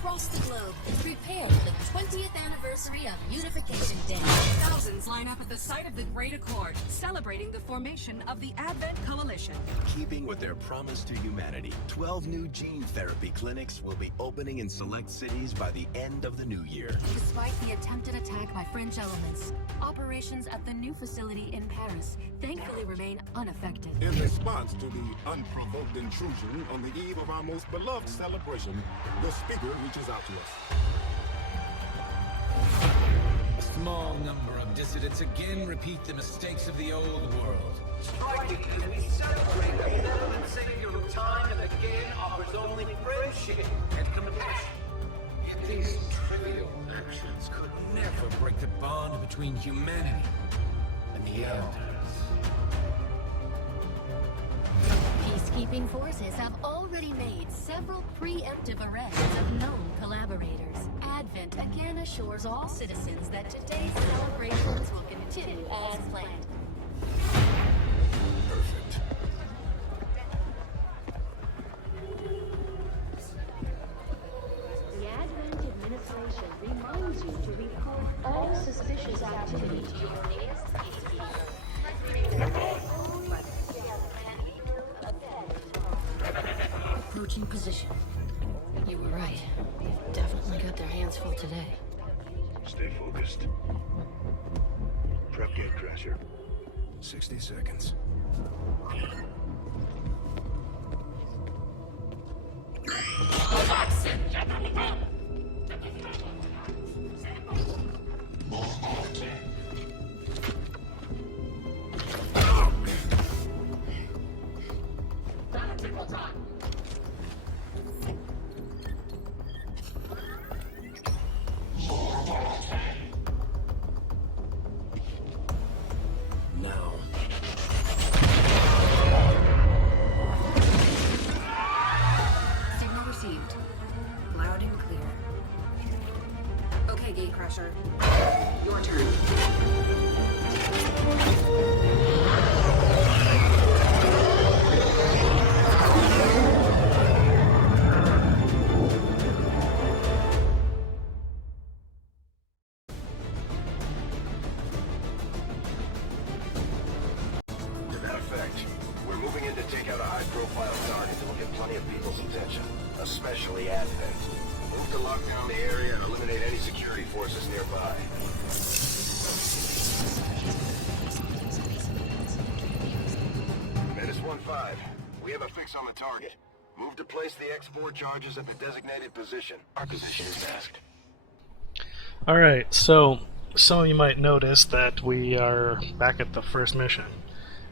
across the globe prepare for the 20th anniversary of Unification Day. Thousands line up at the site of the Great Accord, celebrating the formation of the Advent Coalition. Keeping with their promise to humanity, 12 new gene therapy clinics will be opening in select cities by the end of the new year. Despite the attempted attack by French elements, operations at the new facility in Paris thankfully remain unaffected. In response to the unprovoked intrusion on the eve of our most beloved celebration, the speaker reaches out to us. A small number of dissidents again repeat the mistakes of the old world. Striking as we celebrate the benevolent savior who time and again offers only friendship and compassion. Yet these trivial actions could never break the bond between humanity and the elders. Peacekeeping forces have already made several preemptive arrests of known collaborators. Advent again assures all citizens that today's celebrations will continue as planned. Perfect. The Advent administration reminds you to report all suspicious activity to your nearest peacekeeper. Approaching position. You were right. They've definitely got their hands full today. Stay focused. Prep Gatecrasher. 60 seconds. Now. Signal received. Loud and clear. Okay, Gatecrasher. Your turn. To that effect, we're moving in to take out a high-profile target that will get plenty of people's attention, especially Advent. Move to lock down the area and eliminate any security forces nearby. Menace 1-5. We have a fix on the target. Move to place the export charges at the designated position. Our position is masked. Alright, so some of you might notice that we are back at the first mission.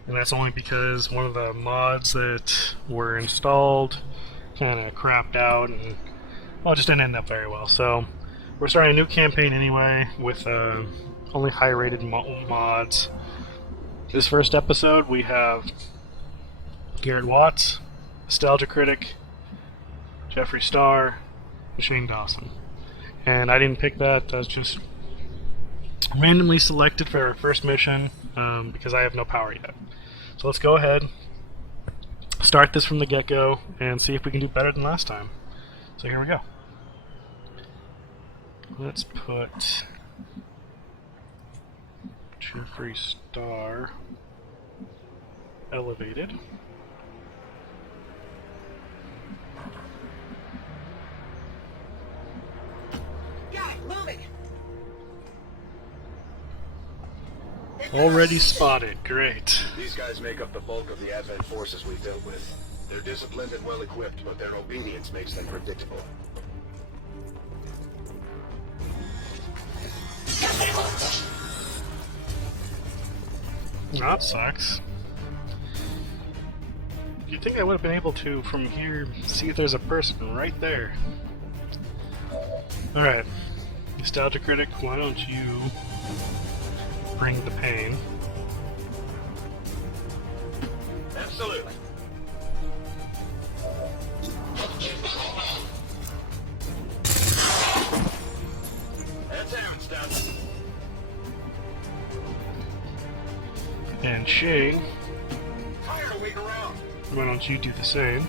And that's only because one of the mods that were installed kind of crapped out and, well, it just didn't end up very well. So we're starting a new campaign anyway with only high-rated mods. This first episode we have Garrett Watts, Nostalgia Critic, Jeffree Star, and Shane Dawson. And I didn't pick that, that's just randomly selected for our first mission because I have no power yet. So let's go ahead, start this from the get-go, and see if we can do better than last time. So here we go. Let's put Jeffree Star elevated. Got it, moving! Already spotted, great. These guys make up the bulk of the Advent forces we've dealt with. They're disciplined and well-equipped, but their obedience makes them predictable. That sucks. You'd think I would have been able to, from here, see if there's a person right there. Alright. Nostalgia Critic, why don't you bring the pain? Absolutely. That's how it's done. And Shane, Fire to wait around. why don't you do the same?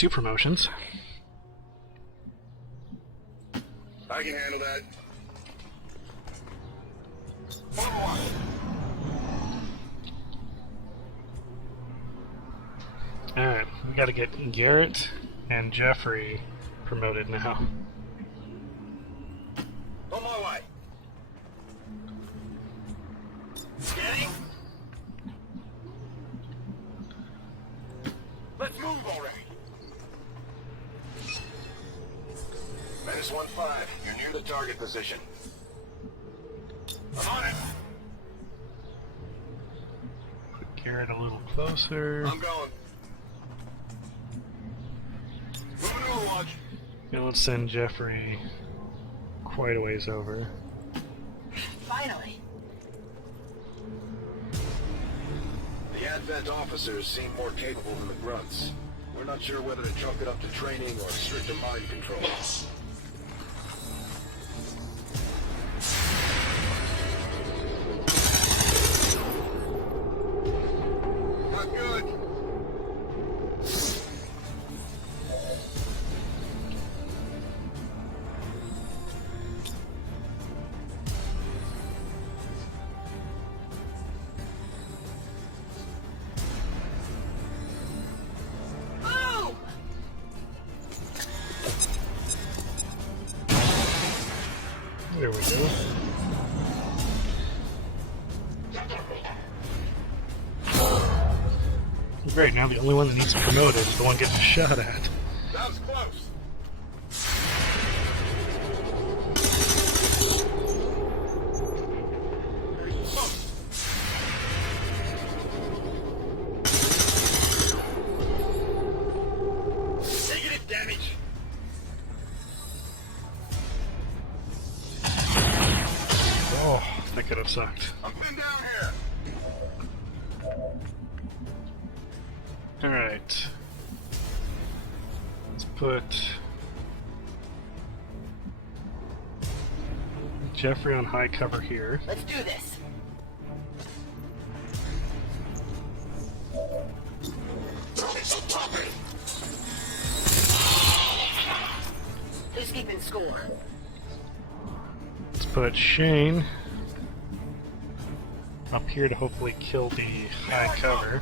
2 promotions. I can handle that. Alright, we gotta get Garrett and Jeffree promoted now. On my way. Steady. Let's move already. Menace 1-5, you're near the target position. I'm on it. Put Garrett a little closer. I'm going. Moving to Overwatch. Now let's send Jeffree quite a ways over. Finally. The Advent officers seem more capable than the grunts. We're not sure whether to chalk it up to training or stricter mind control. Not good. There we go. Great, now the only one that needs promoted is the one getting shot at. That was close. Negative damage. Oh, that could have sucked. I'm pinned down here. Alright. Let's put Jeffree on high cover here. Let's do this. Who's keeping score? Let's put Shane up here to hopefully kill the high cover.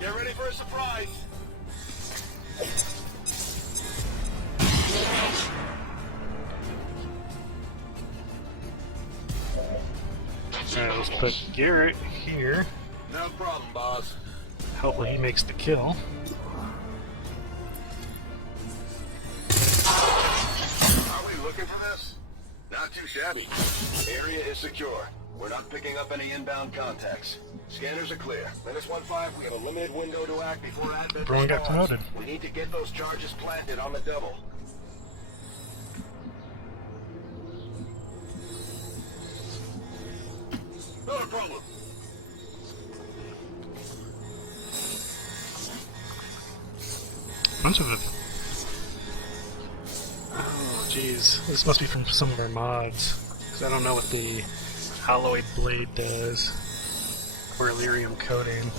Get ready for a surprise. Alright, let's put Garrett here. No problem, boss. Hopefully he makes the kill. Are we looking for this? Not too shabby. Area is secure. We're not picking up any inbound contacts. Scanners are clear. Menace 1-5, we have a limited window to act before Advent Everyone got responds. promoted. We need to get those charges planted on the double. Not a problem. Bunch of it. Oh, jeez. This must be from some of our mods. Because I don't know what the alloy blade does. Or Illyrium coating.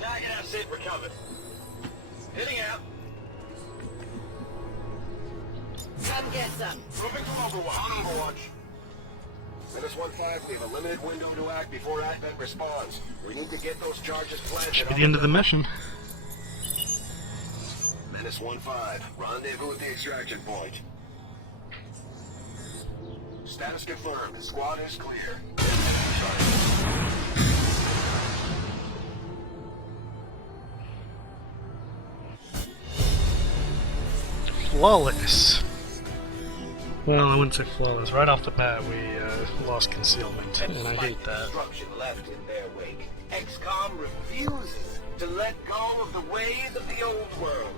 Tagging out, safe for cover. Hitting out. Come get some. Moving to Overwatch. Menace 1-5, we have a limited window to act before Advent responds. We need to get those charges planted. Should be the end of the mission. Menace 1-5, rendezvous at the extraction point. Status confirmed. Squad is clear. Flawless. Well, I wouldn't say flawless. Right off the bat, we lost concealment, and I hate that. Destruction left in their wake. XCOM refuses to let go of the ways of the old world.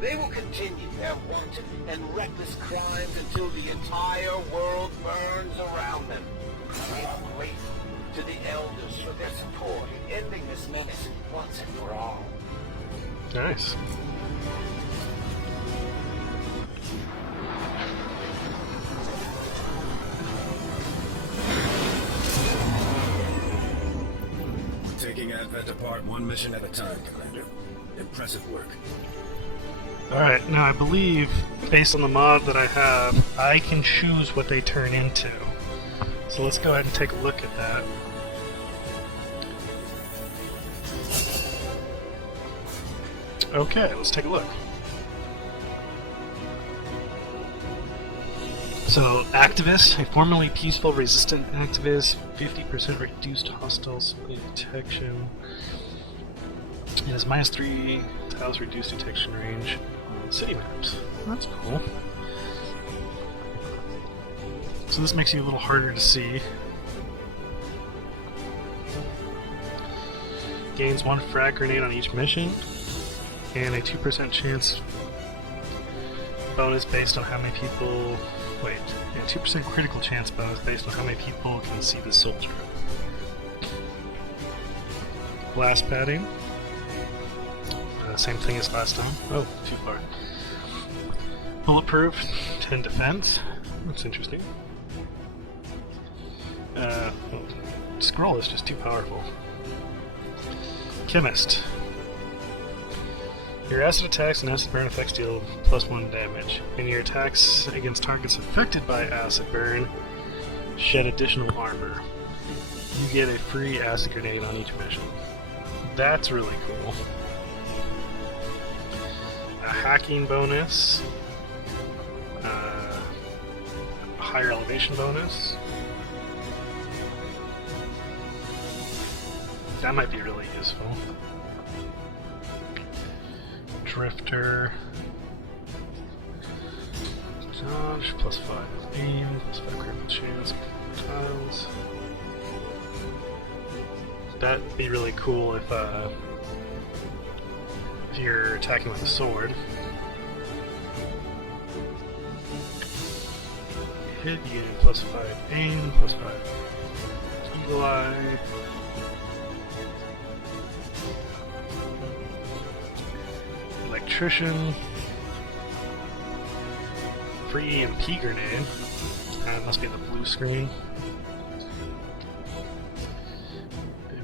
They will continue their wanton and reckless crimes until the entire world burns around them. We are grateful to the elders for their support in ending this menace once and for all. Nice. Advent apart one mission at a time, Commander. Impressive work. Alright, now I believe, based on the mod that I have, I can choose what they turn into. So let's go ahead and take a look at that. Okay, let's take a look. So, activist, a formerly peaceful resistant activist, 50% reduced hostile split detection. It has -3 tiles reduced detection range on city maps. That's cool. So this makes you a little harder to see. Gains 1 frag grenade on each mission, and a 2% chance bonus based on how many people... Wait, yeah, 2% critical chance bonus based on how many people can see the soldier. Blast padding. Same thing as last time. Oh, too far. Bulletproof, 10 defense. That's interesting. Scroll is just too powerful. Chemist. Your acid attacks and acid burn effects deal +1 damage, and your attacks against targets affected by acid burn shed additional armor. You get a free acid grenade on each mission. That's really cool. A hacking bonus, a higher elevation bonus. That might be really useful. Drifter. Dodge, +5 aim, +5 critical chance, tiles. That'd be really cool if you're attacking with a sword. Hit, you get +5 aim, +5 eagle eye. Electrician. Free EMP grenade. That must be the blue screen.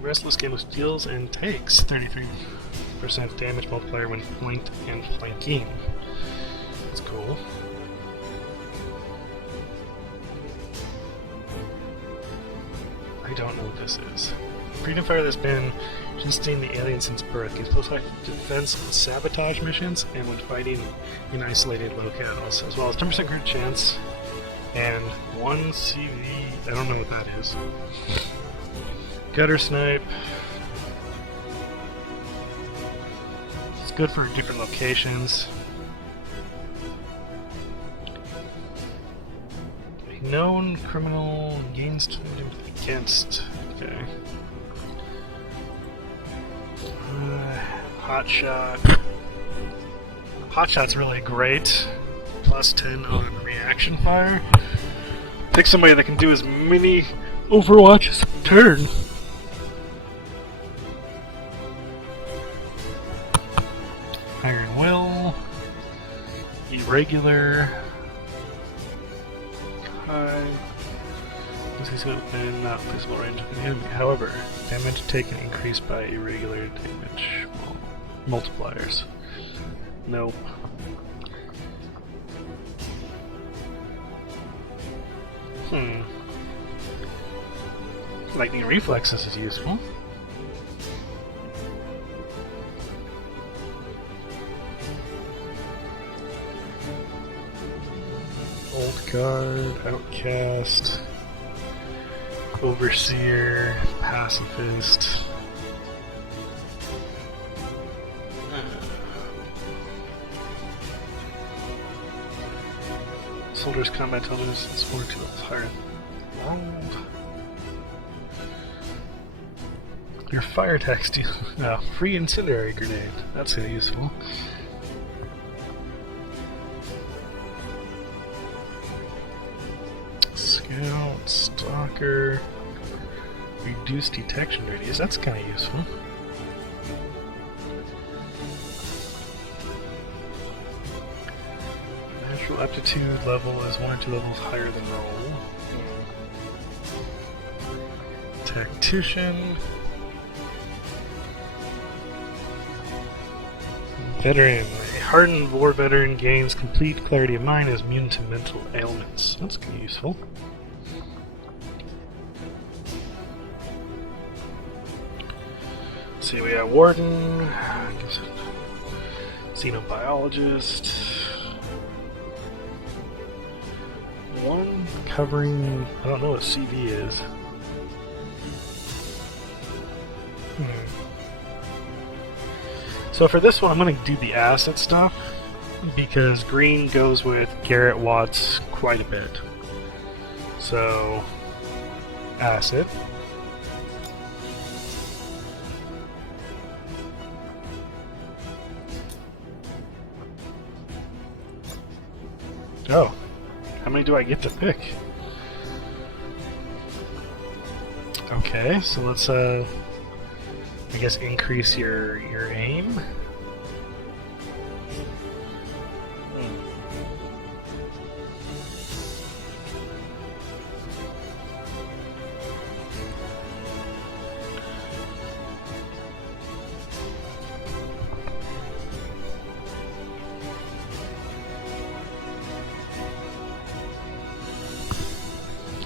Restless game deals and takes 33% damage multiplier when flanked and flanking. That's cool. I don't know what this is. Freedom Fire that's been resisting the alien since birth. Gives +5 defense on sabotage missions and when fighting in isolated locales, as well as 10% crit chance and 1 CV. I don't know what that is. Gutter Snipe. It's good for different locations. A known criminal gains against. Okay. Hotshot. Hotshot's really great. +10 on reaction fire. Pick somebody that can do as many Overwatches per turn. Iron Will. Irregular. High. And not visible range of the enemy. However, damage taken increased by irregular damage multipliers. Nope. Lightning reflexes is useful. Old Guard, Outcast, Overseer, Pacifist. Soldier's combat intelligence is 4 to levels higher than world. Your fire attacks deal free incendiary grenade. That's useful. Scout, Stalker, reduced detection radius. That's kind of useful. Natural aptitude level is 1 or 2 levels higher than roll. Tactician. Veteran. A hardened war veteran gains complete clarity of mind and is immune to mental ailments. That's useful. Let's see, we got Warden, Xenobiologist. One covering, I don't know what CV is. So for this one, I'm going to do the acid stuff, because green goes with Garrett Watts quite a bit. So, acid. Oh, how many do I get to pick? Okay, so let's I guess increase your aim.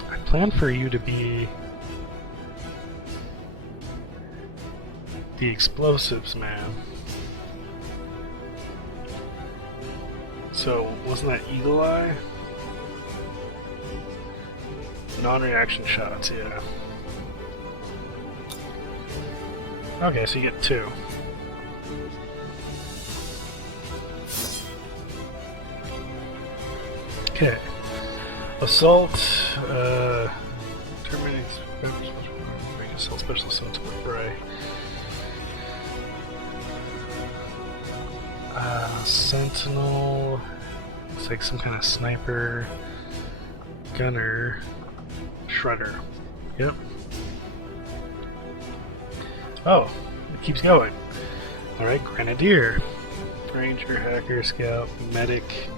I plan for you to be the explosives man. So, wasn't that Eagle Eye? Non-reaction shots, yeah. Okay, so you get 2. Okay. Assault, terminates assault special assault with Bray. Sentinel, it's like some kind of sniper, gunner, shredder. Yep. Oh, it keeps going. Alright, Grenadier, Ranger, Hacker, Scout, Medic,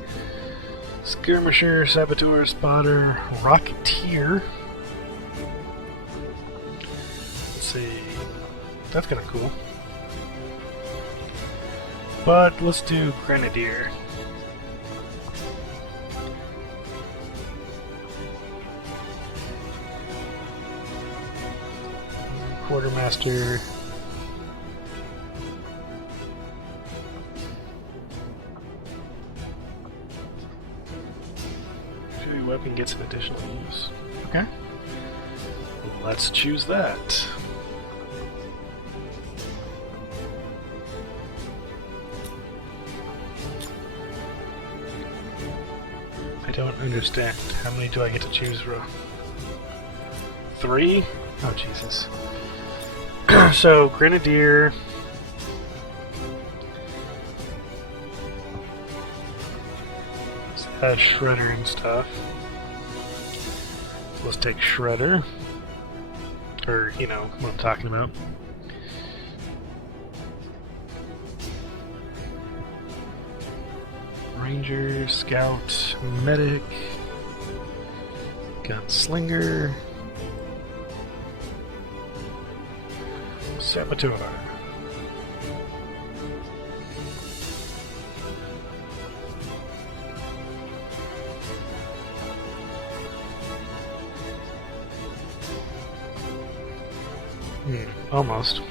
Skirmisher, Saboteur, Spotter, Rocketeer. Let's see, that's kind of cool. But let's do Grenadier. Quartermaster. Every weapon gets an additional use. Okay. Let's choose that. I don't understand. How many do I get to choose from? 3? Oh, Jesus. So, Grenadier. Has Shredder and stuff. So let's take Shredder. Or, you know, what I'm talking about. Ranger, Scout, Medic, Gunslinger, Saboteur. Almost.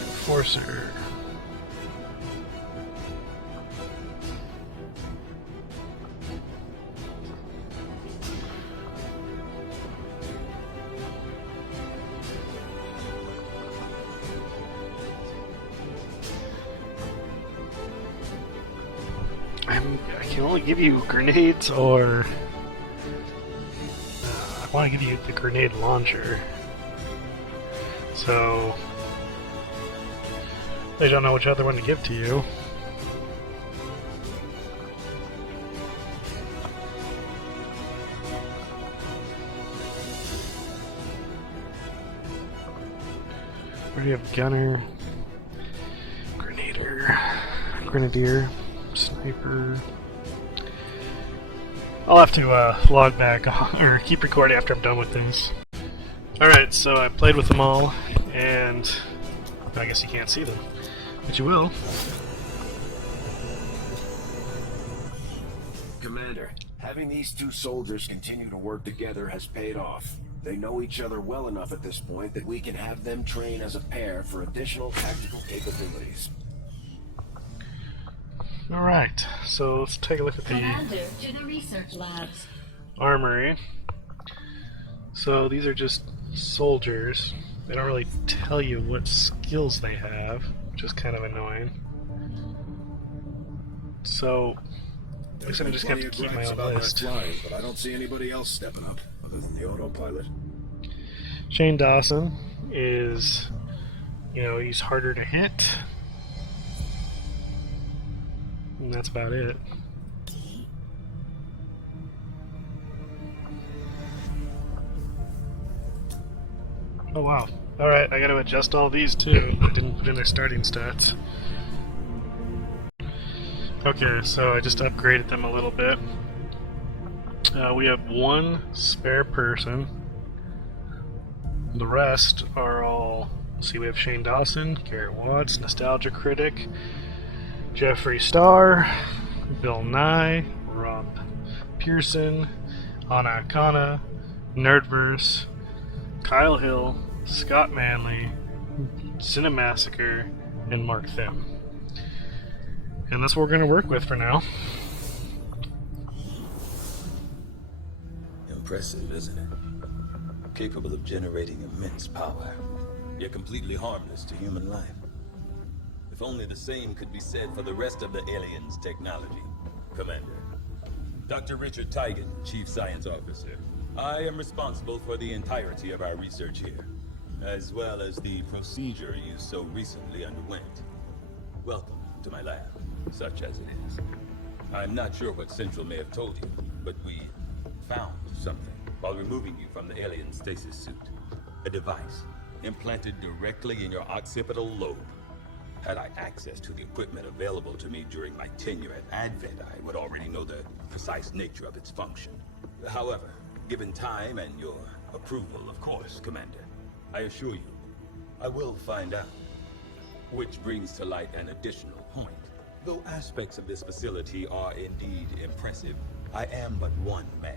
Enforcer. I can only give you grenades, or I want to give you the grenade launcher. So I don't know which other one to give to you. Where do you have Gunner, Grenadier, Sniper? I'll have to log back or keep recording after I'm done with this. Alright, so I played with them all, and I guess you can't see them, but you will. Commander, having these two soldiers continue to work together has paid off. They know each other well enough at this point that we can have them train as a pair for additional tactical capabilities. Alright, so let's take a look at the Commander to the research labs. armory. So these are just soldiers. They don't really tell you what skills they have, which is kind of annoying. So, I guess I just have to keep my own list. Flying, but I don't see anybody else stepping up other than the autopilot. Shane Dawson is, he's harder to hit. And that's about it. Oh wow. Alright, I gotta adjust all these too. I didn't put in their starting stats. Okay, so I just upgraded them a little bit. We have one spare person. The rest are all... See, we have Shane Dawson, Garrett Watts, Nostalgia Critic, Jeffree Star, Bill Nye, Pearson, Akana, Nerdverse, Kyle Hill, Scott Manley, Cinemassacre, and Mark Thimm. And that's what we're going to work with for now. Impressive, isn't it? Capable of generating immense power, yet completely harmless to human life. If only the same could be said for the rest of the aliens' technology. Commander. Dr. Richard Tigan, Chief Science Officer. I am responsible for the entirety of our research here, as well as the procedure you so recently underwent. Welcome to my lab, such as it is. I'm not sure what Central may have told you, but we found something while removing you from the alien stasis suit. A device implanted directly in your occipital lobe. Had I access to the equipment available to me during my tenure at Advent, I would already know the precise nature of its function. However, given time and your approval, of course, Commander, I assure you, I will find out. Which brings to light an additional point. Though aspects of this facility are indeed impressive, I am but one man.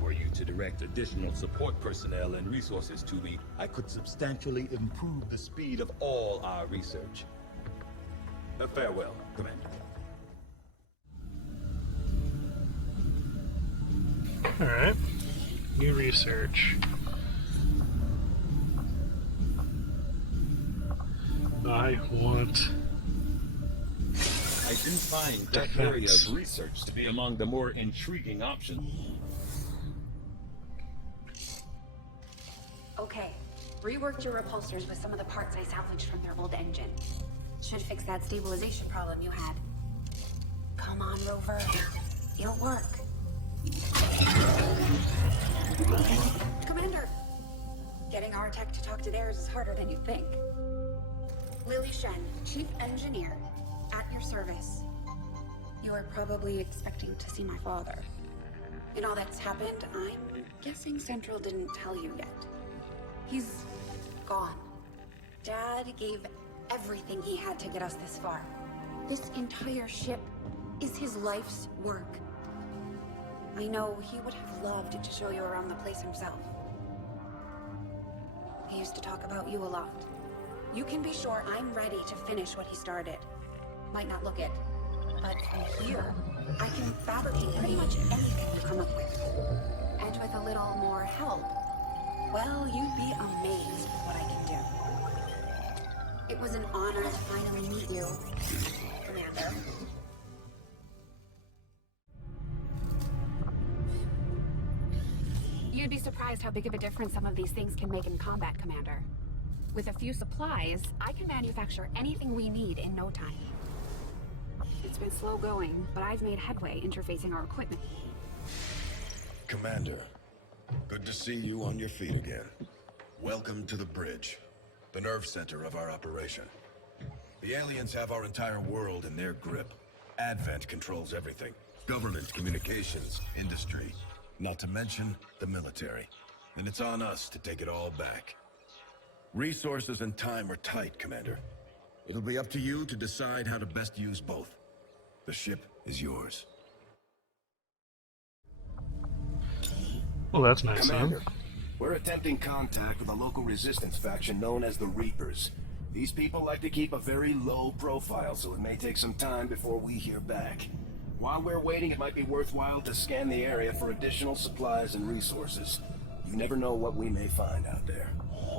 Were you to direct additional support personnel and resources to me, I could substantially improve the speed of all our research. Farewell, Commander. Alright. New research. I want... I do find that area of research to be among the more intriguing options. Okay, reworked your repulsors with some of the parts I salvaged from their old engine. Should fix that stabilization problem you had. Come on, Rover. It'll work. Commander! Getting our tech to talk to theirs is harder than you think. Lily Shen, Chief Engineer, at your service. You are probably expecting to see my father. In all that's happened, I'm guessing Central didn't tell you yet. He's gone. Dad gave everything he had to get us this far. This entire ship is his life's work. I know he would have loved to show you around the place himself. He used to talk about you a lot. You can be sure I'm ready to finish what he started. Might not look it, but from here, I can fabricate pretty much anything you come up with. And with a little more help, well, you'd be amazed at what I can do. It was an honor to finally meet you, Commander. You'd be surprised how big of a difference some of these things can make in combat, Commander. With a few supplies, I can manufacture anything we need in no time. It's been slow going, but I've made headway interfacing our equipment. Commander, good to see you on your feet again. Welcome to the bridge, the nerve center of our operation. The aliens have our entire world in their grip. Advent controls everything. Government, communications, industry, not to mention the military. And it's on us to take it all back. Resources and time are tight, Commander. It'll be up to you to decide how to best use both. The ship is yours. Well, that's nice, Commander, we're attempting contact with a local resistance faction known as the Reapers. These people like to keep a very low profile, so it may take some time before we hear back. While we're waiting, it might be worthwhile to scan the area for additional supplies and resources. You never know what we may find out there.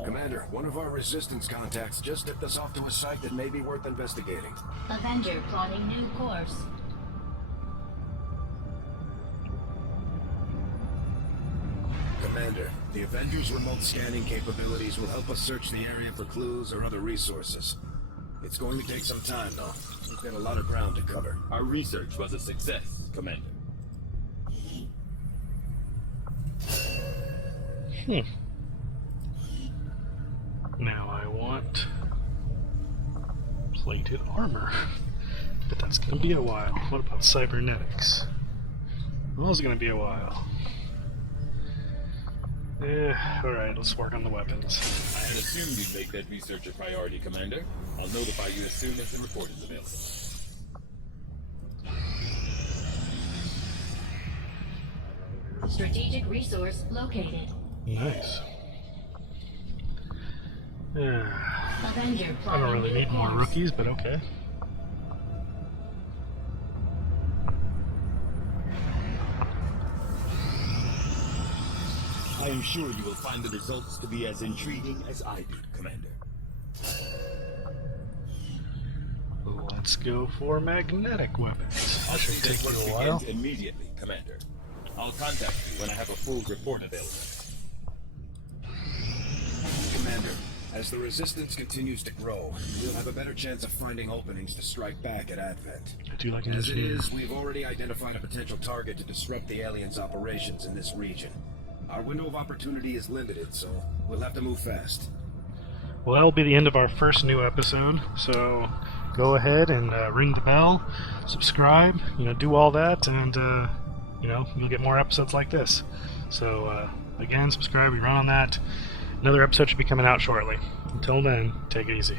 Commander, one of our resistance contacts just tipped us off to a site that may be worth investigating. Avenger plotting new course. Commander, the Avengers' remote scanning capabilities will help us search the area for clues or other resources. It's going to take some time, though. We've got a lot of ground to cover. Our research was a success, Commander. Now I want plated armor. But that's gonna be a while. What about cybernetics? Well, it's gonna be a while. Alright, let's work on the weapons. I had assumed you'd make that research a priority, Commander. I'll notify you as soon as the report is available. Strategic resource located. Nice. Avenger I don't really need more rookies, but okay. I am sure you will find the results to be as intriguing as I did, Commander. Let's go for magnetic weapons. That should take you a while. Immediately, Commander. I'll contact you when I have a full report available. Commander, as the Resistance continues to grow, we'll have a better chance of finding openings to strike back at Advent. I do like an As it engineer. is, we've already identified a potential target to disrupt the aliens' operations in this region. Our window of opportunity is limited, so we'll have to move fast. Well, that'll be the end of our first new episode, so go ahead and ring the bell, subscribe, do all that, and you'll get more episodes like this. So again, subscribe, we run on that. Another episode should be coming out shortly. Until then, take it easy.